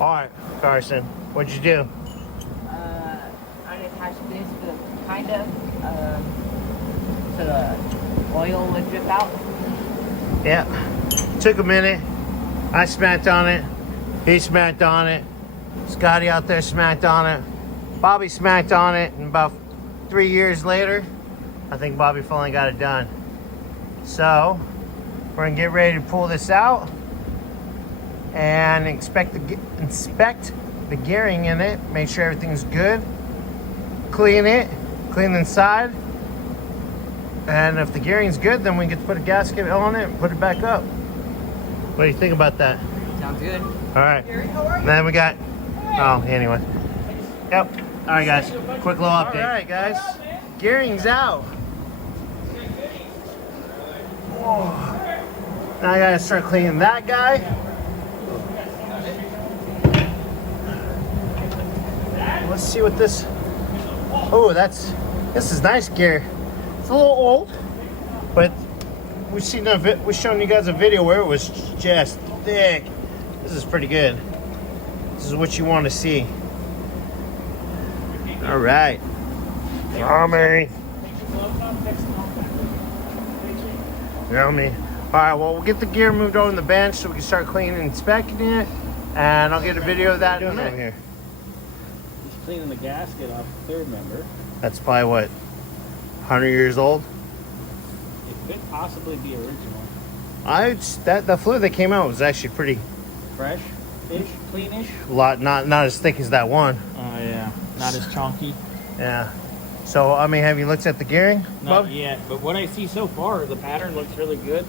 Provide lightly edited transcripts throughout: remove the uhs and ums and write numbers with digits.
All right, Carson, what'd you do? Unattached this, kind of, so the oil would drip out. Yeah, took a minute. I smacked on it. He smacked on it. Scotty out there smacked on it. Bobby smacked on it, and about 3 years later, I think Bobby finally got it done. So, we're gonna get ready to pull this out and inspect the gearing in it, make sure everything's good, clean it, clean the inside, and if the gearing's good, then we get to put a gasket on it and put it back up. What do you think about that? Sounds good. All right. And then we got, oh, anyway. Yep. All right, guys. Quick little update. All right, guys. Gearing's out. Whoa. Now I gotta start cleaning that guy. Let's see what this. Oh, this is nice gear. It's a little old, but we've shown you guys a video where it was just thick. This is pretty good. This is what you want to see. All right. Yummy. Yummy. All right, well, we'll get the gear moved over on the bench so we can start cleaning and inspecting it, and I'll get a video of that in a minute. Here. He's cleaning the gasket off the third member. That's probably what, 100 years old? It could possibly be original. The fluid that came out was actually pretty Fresh-ish, cleanish. not as thick as that one. Oh yeah, not as chunky. Yeah. So I mean, have you looked at the gearing? Not Bob? yet, but what I see so far, the pattern looks really good.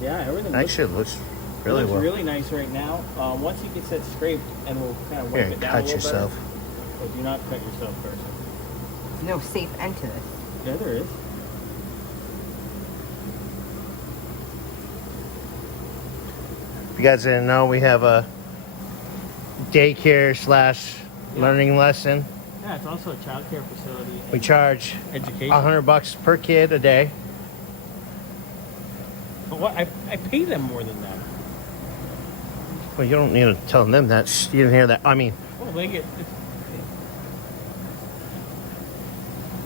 Yeah, everything Actually, it looks really well. really nice right now. Once he gets that scraped, and we'll kind of wipe Here, it down cut a little yourself. better. But do not cut yourself first. There's no safe end to this. Yeah, there is. If you guys didn't know, we have a daycare / learning lesson. Yeah, it's also a child care facility. We charge Education. $100 per kid a day. But what? I pay them more than that. Well, you don't need to tell them that. Shh, you didn't hear that. I mean, Well, they get.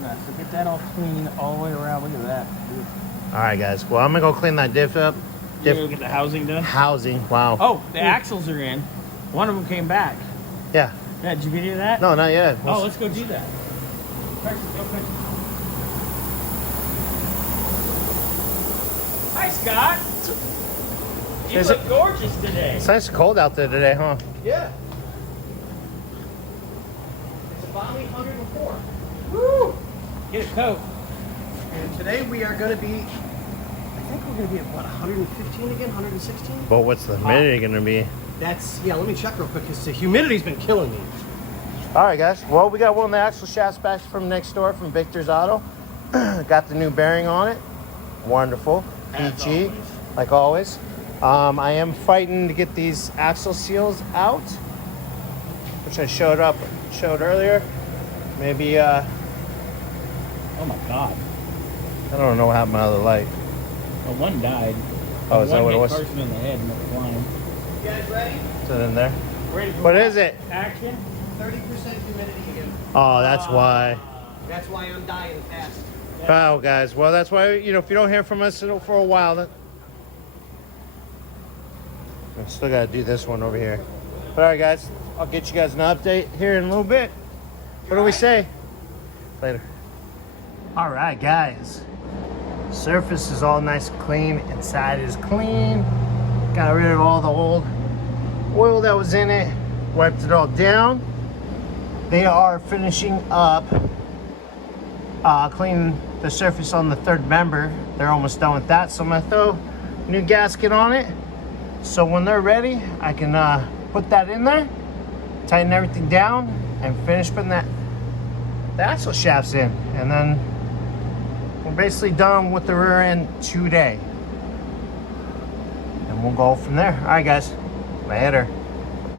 Nah, so get that all clean all the way around. Look at that. Dude. all right, guys. Well, I'm gonna go clean that diff up. You gonna get the housing done? Housing. Wow. Oh, the axles are in. One of them came back. Yeah. Yeah, did you video that? No, not yet. Oh, let's go do that. Carson, go quick. Hi, Scott. You Is look it- gorgeous today. It's nice and cold out there today, huh? Yeah. It's a balmy 104. Woo! Get a coat. And today we are going to be, I think we're going to be at what, 115 again, 116? But what's the humidity gonna be? That's, yeah, let me check real quick because the humidity's been killing me. All right, guys. Well, we got one of the axle shafts back from next door from Victor's Auto. Got the new bearing on it. Wonderful. As Peachy, always. like always. I am fighting to get these axle seals out, which I showed earlier. Maybe, Oh my God. I don't know what happened to my other light. Well, one died. Oh, is that what it was? One hit Carson in the head and went flying. You guys ready? Is it in there? Ready for What is it? Action. 30% humidity again. Oh, that's why. That's why I'm dying fast. Oh, guys. Well, that's why, if you don't hear from us for a while, I still got to do this one over here. But all right, guys. I'll get you guys an update here in a little bit. What do we say? Later. All right, guys. Surface is all nice and clean. Inside is clean. Got rid of all the old oil that was in it. Wiped it all down. They are finishing up cleaning the surface on the third member. They're almost done with that. So I'm gonna throw a new gasket on it. So when they're ready, I can put that in there, tighten everything down, and finish putting the axle shafts in. And then we're basically done with the rear end today. And we'll go from there. All right, guys. Later.